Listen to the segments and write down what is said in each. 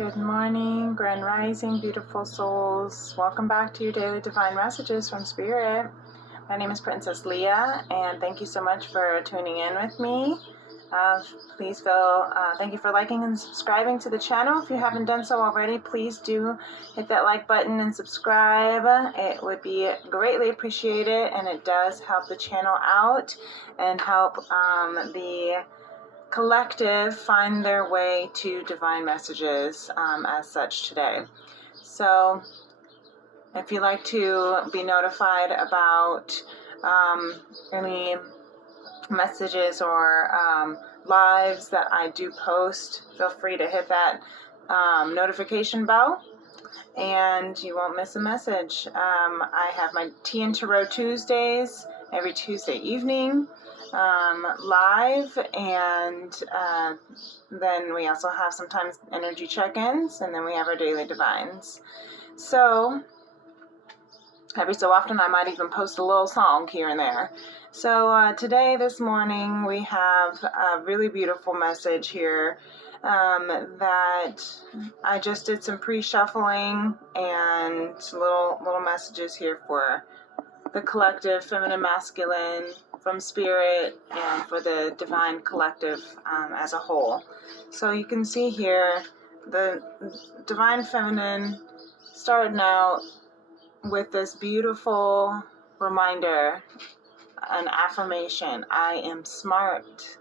Good morning, Grand Rising, beautiful souls. Welcome back to your daily divine messages from Spirit. My name is Princess Leah, and thank you so much for tuning in with me. Thank you for liking and subscribing to the channel. If you haven't done so already, please do hit that like button and subscribe. It would be greatly appreciated, and it does help the channel out and help the collective find their way to divine messages as such today. So if you'd like to be notified about any messages or lives that I do post, feel free to hit that notification bell and you won't miss a message. I have my Tea and Tarot Tuesdays every Tuesday evening live, and then we also have sometimes energy check-ins, and then we have our daily divines. So every so often I might even post a little song here and there. So this morning we have a really beautiful message here that I just did some pre-shuffling and little messages here for the collective feminine masculine from Spirit and for the divine collective as a whole. So you can see here the divine feminine starting out with this beautiful reminder, an affirmation: I am smart.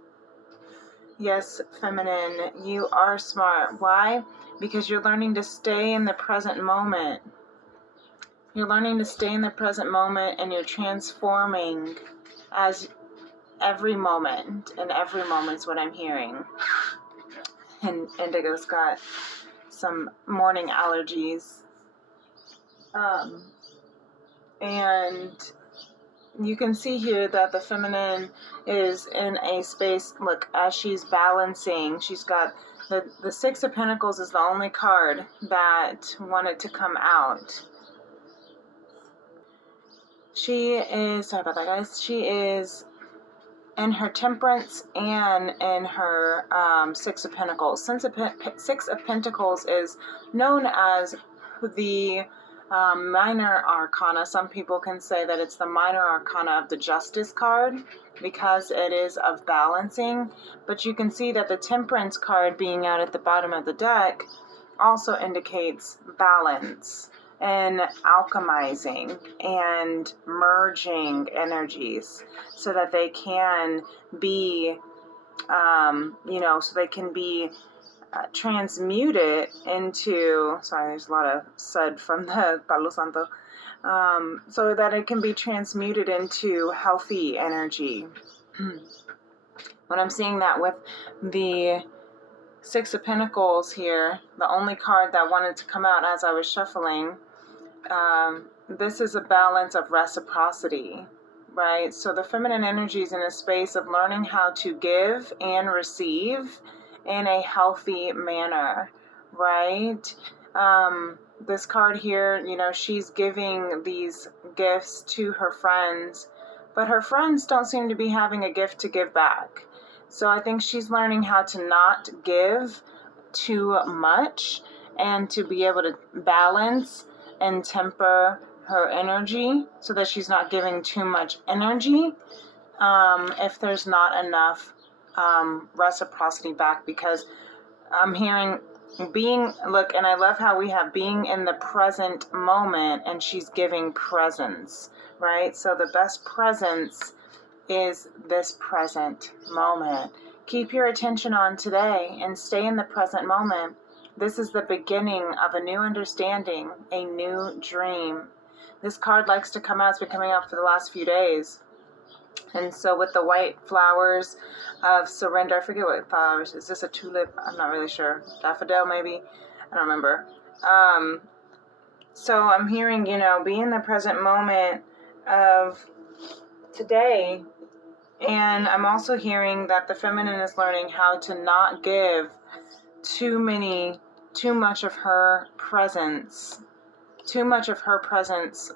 Yes, feminine, you are smart. Why? Because you're learning to stay in the present moment. You're learning to stay in the present moment, and you're transforming as every moment, and every moment's what I'm hearing. And Indigo's got some morning allergies. And you can see here that the feminine is in a space, look, as she's balancing, she's got the Six of Pentacles is the only card that wanted to come out. She is, sorry about that guys, she is in her Temperance and in her Six of Pentacles. Six of Pentacles is known as the minor arcana. Some people can say that it's the minor arcana of the Justice card because it is of balancing. But you can see that the Temperance card being out at the bottom of the deck also indicates balance and alchemizing and merging energies so that they can be, so they can be transmuted into, sorry, there's a lot of sud from the Palo Santo, so that it can be transmuted into healthy energy. When I'm seeing that with the Six of Pentacles here, the only card that wanted to come out as I was shuffling, this is a balance of reciprocity, right? So the feminine energy is in a space of learning how to give and receive in a healthy manner, right? This card here, she's giving these gifts to her friends, but her friends don't seem to be having a gift to give back. So I think she's learning how to not give too much and to be able to balance and temper her energy so that she's not giving too much energy if there's not enough reciprocity back, because I'm hearing and I love how we have being in the present moment, and she's giving presence, right? So the best presence is this present moment. Keep your attention on today and stay in the present moment. This is the beginning of a new understanding, a new dream. This card likes to come out. It's been coming out for the last few days. And so with the white flowers of surrender, I forget what flowers, is this a tulip? I'm not really sure. Daffodil maybe? I don't remember. So I'm hearing, be in the present moment of today. And I'm also hearing that the feminine is learning how to not give too much of her presence,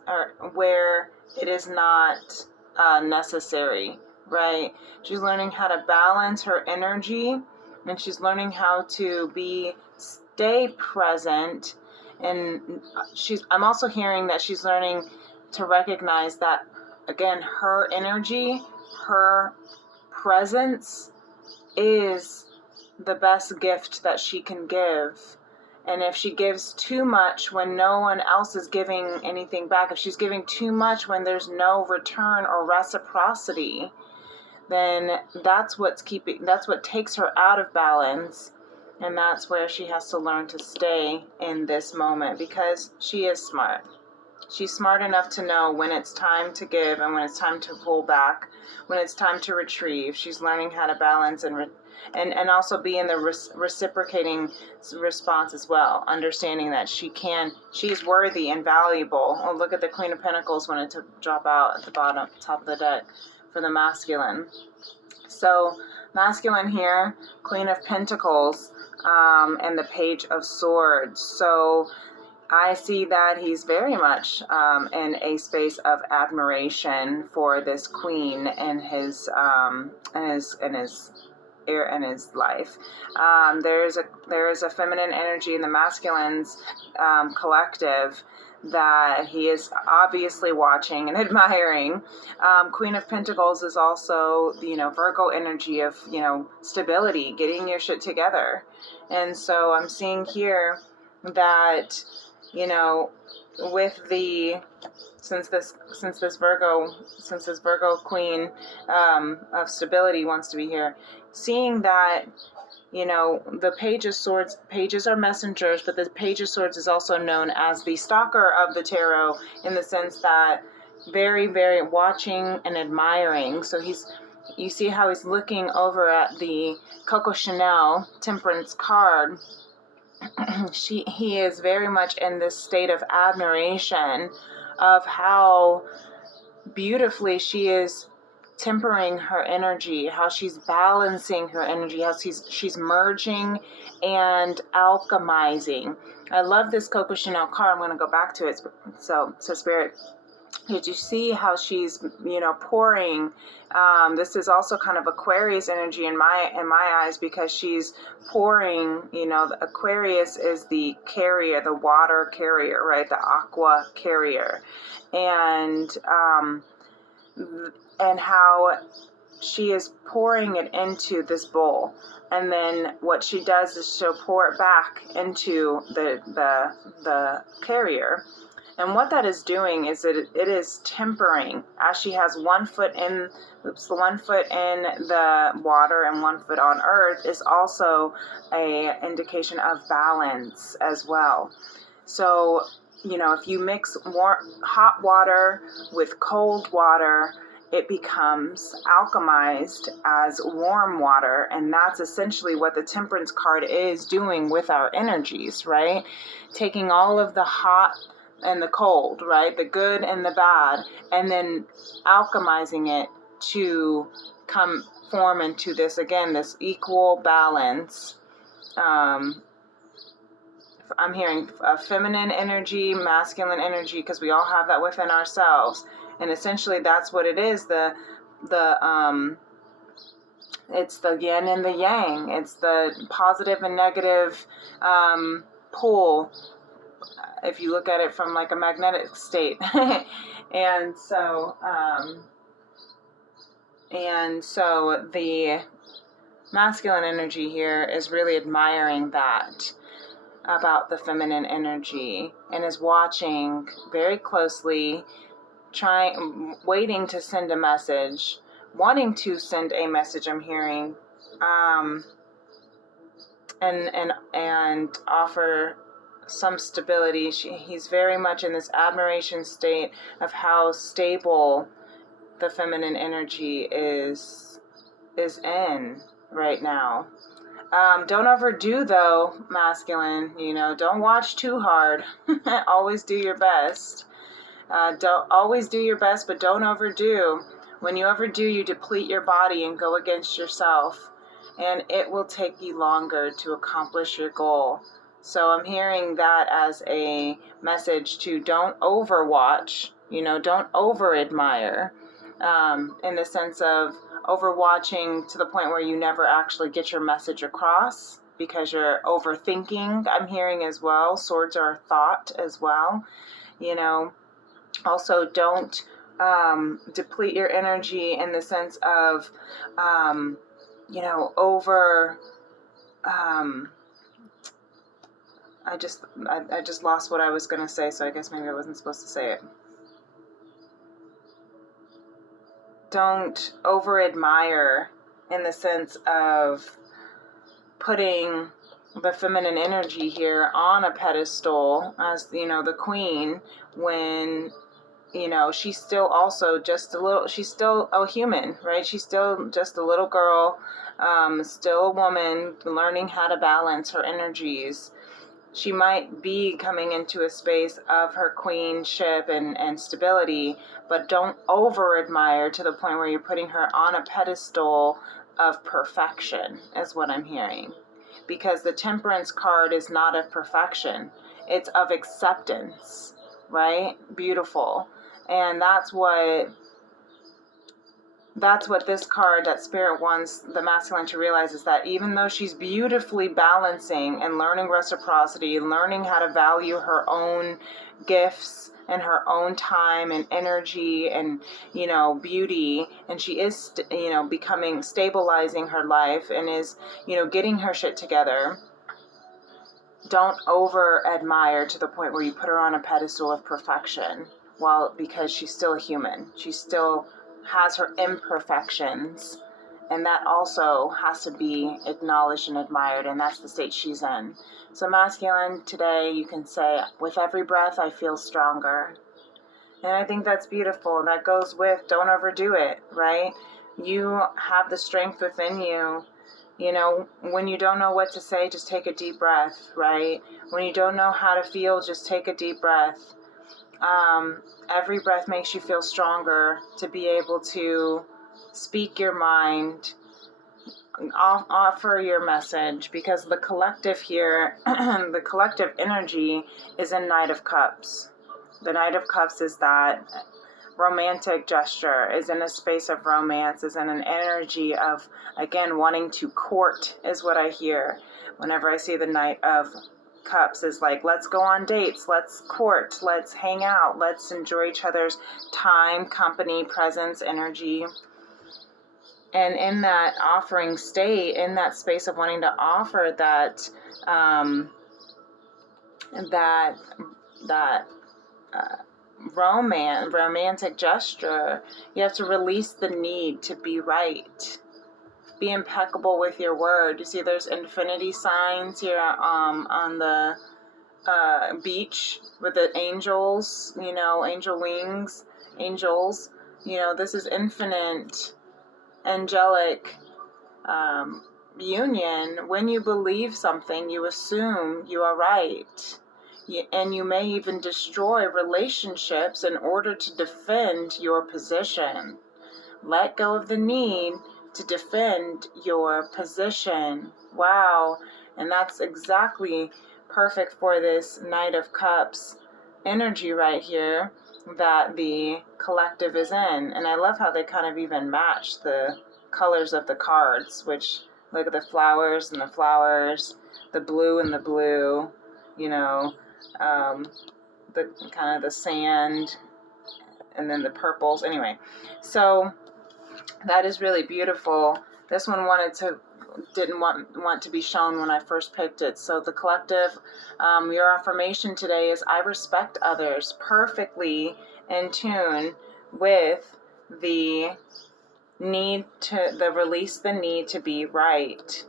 or where it is not necessary, right? She's learning how to balance her energy and she's learning how to stay present. And I'm also hearing that she's learning to recognize that, again, her energy, her presence is the best gift that she can give. And if she gives too much when no one else is giving anything back, if she's giving too much when there's no return or reciprocity, then that's what takes her out of balance. And that's where she has to learn to stay in this moment, because she is smart. She's smart enough to know when it's time to give and when it's time to pull back, when it's time to retrieve. She's learning how to balance and also be in the reciprocating response as well, understanding that she's worthy and valuable. Oh, look at the Queen of Pentacles wanted to drop out at the top of the deck for the masculine. So masculine here, Queen of Pentacles, and the Page of Swords. So I see that he's very much in a space of admiration for this queen and his life. There is a feminine energy in the masculine's collective that he is obviously watching and admiring. Queen of Pentacles is also, Virgo energy of, stability, getting your shit together. And so I'm seeing here that, with since this Virgo queen of stability wants to be here, seeing that, the Page of Swords, pages are messengers, but the Page of Swords is also known as the stalker of the tarot, in the sense that very, very watching and admiring. So you see how he's looking over at the Coco Chanel Temperance card. He is very much in this state of admiration of how beautifully she is tempering her energy, how she's balancing her energy, how she's merging and alchemizing. I love this Coco Chanel card. I'm going to go back to it. So Spirit, did you see how she's, pouring? This is also kind of Aquarius energy in my eyes, because she's pouring. The Aquarius is the carrier, the water carrier, right? The aqua carrier, and how she is pouring it into this bowl, and then what she does is she'll pour it back into the carrier. And what that is doing is it is tempering, as she has one foot in the water and 1 foot on earth, is also a indication of balance as well. So, if you mix hot water with cold water, it becomes alchemized as warm water. And that's essentially what the Temperance card is doing with our energies, right? Taking all of the hot and the cold, right? The good and the bad, and then alchemizing it to form into this equal balance. I'm hearing a feminine energy, masculine energy, because we all have that within ourselves. And essentially that's what it is. It's the yin and the yang. It's the positive and negative pull, if you look at it from like a magnetic state. and so the masculine energy here is really admiring that about the feminine energy, and is watching very closely, waiting to send a message, wanting to send a message, I'm hearing, and offer some stability. He's very much in this admiration state of how stable the feminine energy is in right now. Don't overdo, though, masculine. Don't watch too hard. Always do your best. Don't always do your best, but don't overdo. When you overdo, you deplete your body and go against yourself, and it will take you longer to accomplish your goal. So I'm hearing that as a message to don't overwatch, don't over-admire, in the sense of overwatching to the point where you never actually get your message across because you're overthinking, I'm hearing as well. Swords are thought as well. Also, don't deplete your energy in the sense of, over. I just lost what I was going to say, so I guess maybe I wasn't supposed to say it. Don't over-admire in the sense of putting the feminine energy here on a pedestal as, the queen, when, she's still also just she's still a human, right? She's still just a little girl, still a woman learning how to balance her energies. She might be coming into a space of her queenship and stability, but don't over-admire to the point where you're putting her on a pedestal of perfection, is what I'm hearing. Because the Temperance card is not of perfection. It's of acceptance, right? Beautiful. And that's what this card, that Spirit wants the masculine to realize, is that even though she's beautifully balancing and learning reciprocity, learning how to value her own gifts and her own time and energy and, beauty, and she is, stabilizing her life and is, getting her shit together, don't over-admire to the point where you put her on a pedestal of perfection, because she's still a human. She still has her imperfections, and that also has to be acknowledged and admired, and that's the state she's in. So masculine, today you can say, with every breath I feel stronger. And I think that's beautiful. That goes with, don't overdo it, right? You have the strength within you. When you don't know what to say, just take a deep breath, right? When you don't know how to feel, just take a deep breath. Every breath makes you feel stronger to be able to speak your mind, offer your message, because the collective here, the collective energy is in Knight of Cups. The Knight of Cups is that romantic gesture, is in a space of romance, is in an energy of, again, wanting to court, is what I hear whenever I see the Knight of Cups. Is like, let's go on dates, let's court, let's hang out, let's enjoy each other's time, company, presence, energy. And in that offering state, in that space of wanting to offer that romantic gesture, you have to release the need to be right. Be impeccable with your word. You see, there's infinity signs here on the beach with the angels, angel wings, angels. This is infinite, angelic union. When you believe something, you assume you are right. And you may even destroy relationships in order to defend your position. Let go of the need to defend your position. Wow. And that's exactly perfect for this Knight of Cups energy right here that the collective is in. And I love how they kind of even match the colors of the cards, which, look at the flowers and the flowers, the blue and the blue, the kind of the sand, and then the purples. Anyway, so that is really beautiful. This one didn't want to be shown when I first picked it. So the collective, your affirmation today is, I respect others, perfectly in tune with the release the need to be right.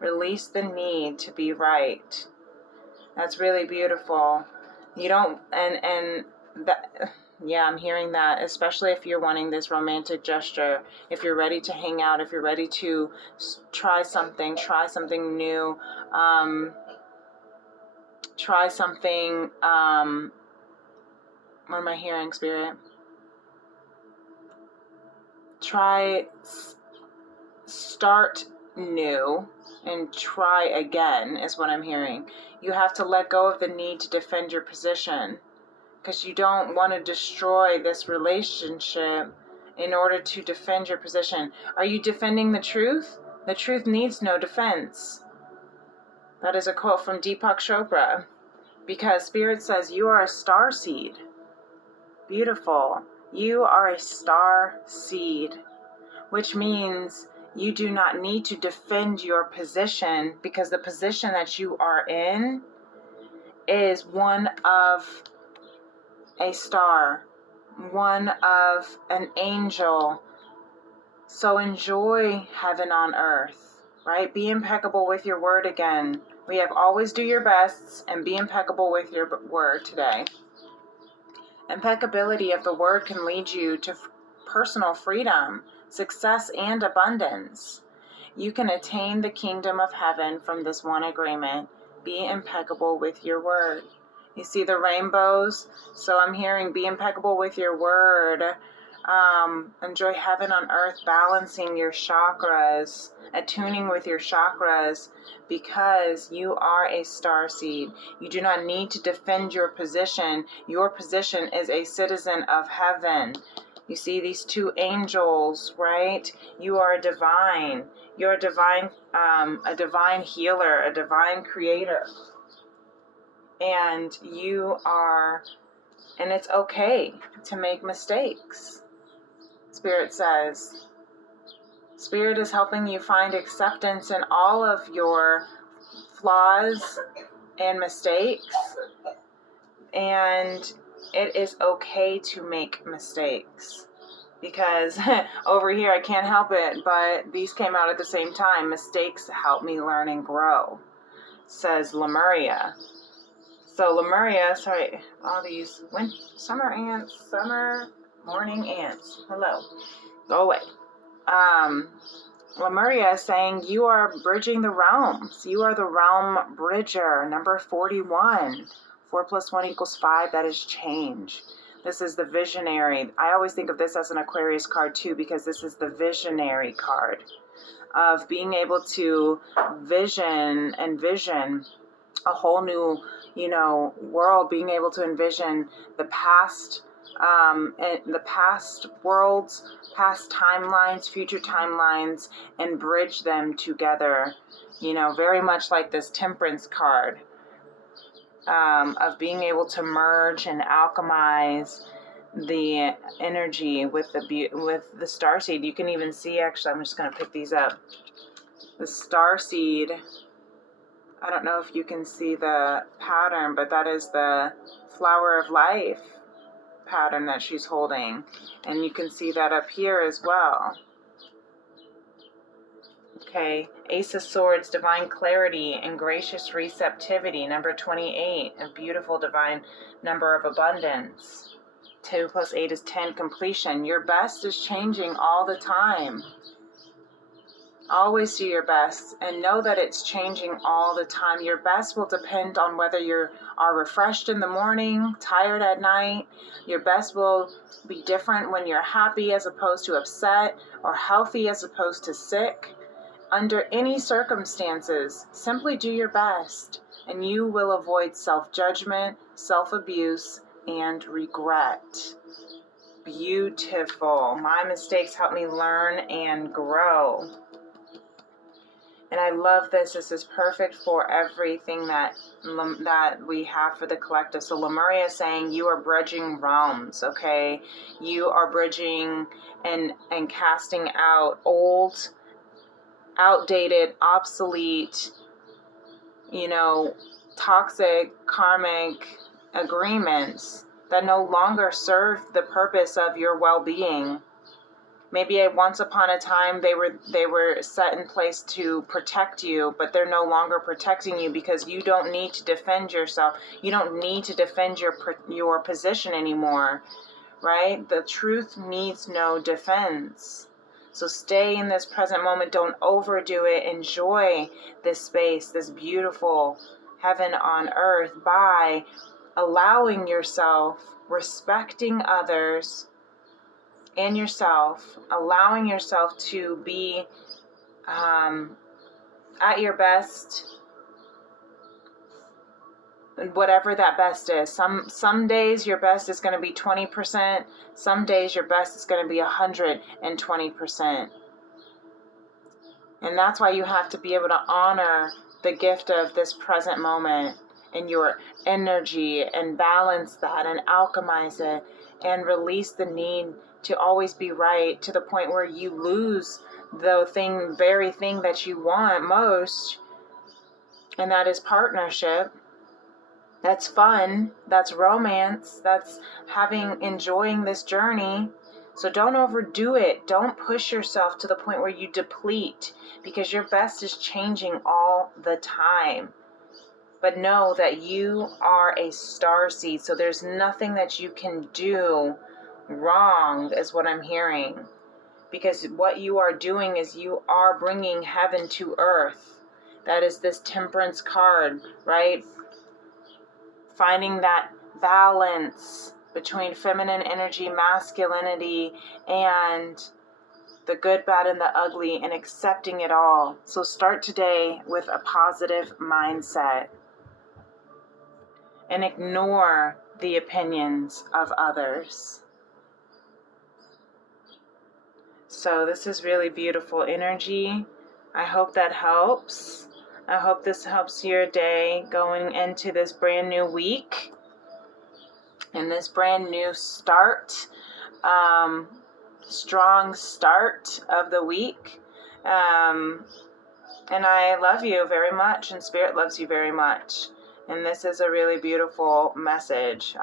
Release the need to be right. That's really beautiful. You don't, and that, yeah, I'm hearing that, especially if you're wanting this romantic gesture, if you're ready to hang out, if you're ready to try something new, try something, what am I hearing, Spirit? Start new and try again is what I'm hearing. You have to let go of the need to defend your position, because you don't want to destroy this relationship in order to defend your position. Are you defending the truth? The truth needs no defense. That is a quote from Deepak Chopra. Because Spirit says you are a star seed. Beautiful. You are a star seed, which means you do not need to defend your position, because the position that you are in is one of a star, one of an angel. So enjoy heaven on earth, right? Be impeccable with your word again. We have always do your best and be impeccable with your word today. Impeccability of the word can lead you to personal freedom, success, and abundance. You can attain the kingdom of heaven from this one agreement. Be impeccable with your word. You see the rainbows? So I'm hearing be impeccable with your word. Enjoy heaven on earth, balancing your chakras, attuning with your chakras, because you are a star seed. You do not need to defend your position. Your position is a citizen of heaven. You see these two angels, right? You are divine. You're a divine healer, a divine creator. And and it's okay to make mistakes. Spirit says, Spirit is helping you find acceptance in all of your flaws and mistakes. And it is okay to make mistakes. Because over here, I can't help it, but these came out at the same time. Mistakes help me learn and grow, says Lemuria. So Lemuria, sorry, all these summer ants, summer morning ants. Hello, go away. Lemuria is saying you are bridging the realms. You are the realm bridger. Number 41. 4 + 1 = 5. That is change. This is the visionary. I always think of this as an Aquarius card too, because this is the visionary card of being able to envision a whole new, world, being able to envision the past, and the past worlds, past timelines, future timelines, and bridge them together. Very much like this Temperance card, of being able to merge and alchemize the energy with the starseed. You can even see, actually, I'm just going to pick these up. The starseed, I don't know if you can see the pattern, but that is the flower of life pattern that she's holding. And you can see that up here as well. Okay, Ace of Swords, divine clarity and gracious receptivity. Number 28, a beautiful divine number of abundance. 2 + 8 is 10, completion. Your best is changing all the time. Always do your best and know that it's changing all the time. Your best will depend on whether you are refreshed in the morning, tired at night. Your best will be different when you're happy as opposed to upset, or healthy as opposed to sick. Under any circumstances, simply do your best and you will avoid self-judgment, self-abuse, and regret. Beautiful. My mistakes help me learn and grow. And I love this. This is perfect for everything that we have for the collective. So Lemuria is saying you are bridging realms, okay? You are bridging and casting out old, outdated, obsolete, toxic, karmic agreements that no longer serve the purpose of your well-being. Maybe once upon a time they were set in place to protect you, but they're no longer protecting you, because you don't need to defend yourself. You don't need to defend your position anymore, right? The truth needs no defense. So stay in this present moment. Don't overdo it. Enjoy this space, this beautiful heaven on earth, by allowing yourself, respecting others and yourself, allowing yourself to be at your best, whatever that best is. Some days your best is going to be 20%. Some days your best is going to be 120%. And that's why you have to be able to honor the gift of this present moment in your energy and balance that and alchemize it and release the need to always be right, to the point where you lose the very thing that you want most, and that is partnership. That's fun, that's romance, that's enjoying this journey. So don't overdo it. Don't push yourself to the point where you deplete, because your best is changing all the time. But know that you are a starseed, so there's nothing that you can do wrong, is what I'm hearing. Because what you are doing is you are bringing heaven to earth. That is this Temperance card, right? Finding that balance between feminine energy, masculinity, and the good, bad, and the ugly, and accepting it all. So start today with a positive mindset and ignore the opinions of others. So this is really beautiful energy. I hope that helps. I hope this helps your day going into this brand new week and this brand new start, strong start of the week. And I love you very much, and Spirit loves you very much. And this is a really beautiful message.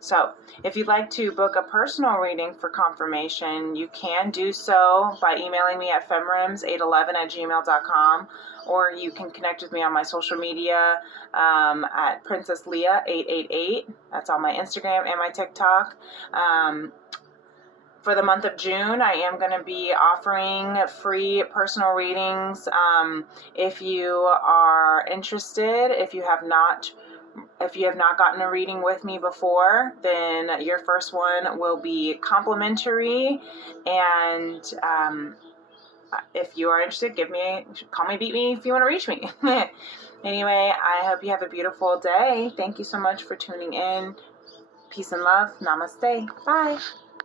So if you'd like to book a personal reading for confirmation, you can do so by emailing me at femrims811@gmail.com, or you can connect with me on my social media at Princess Leah 888. That's on my Instagram and my TikTok. For the month of June, I am going to be offering free personal readings. If you are interested, if you have not gotten a reading with me before, then your first one will be complimentary. And if you are interested, call me, beat me if you want to reach me. Anyway, I hope you have a beautiful day. Thank you so much for tuning in. Peace and love. Namaste. Bye.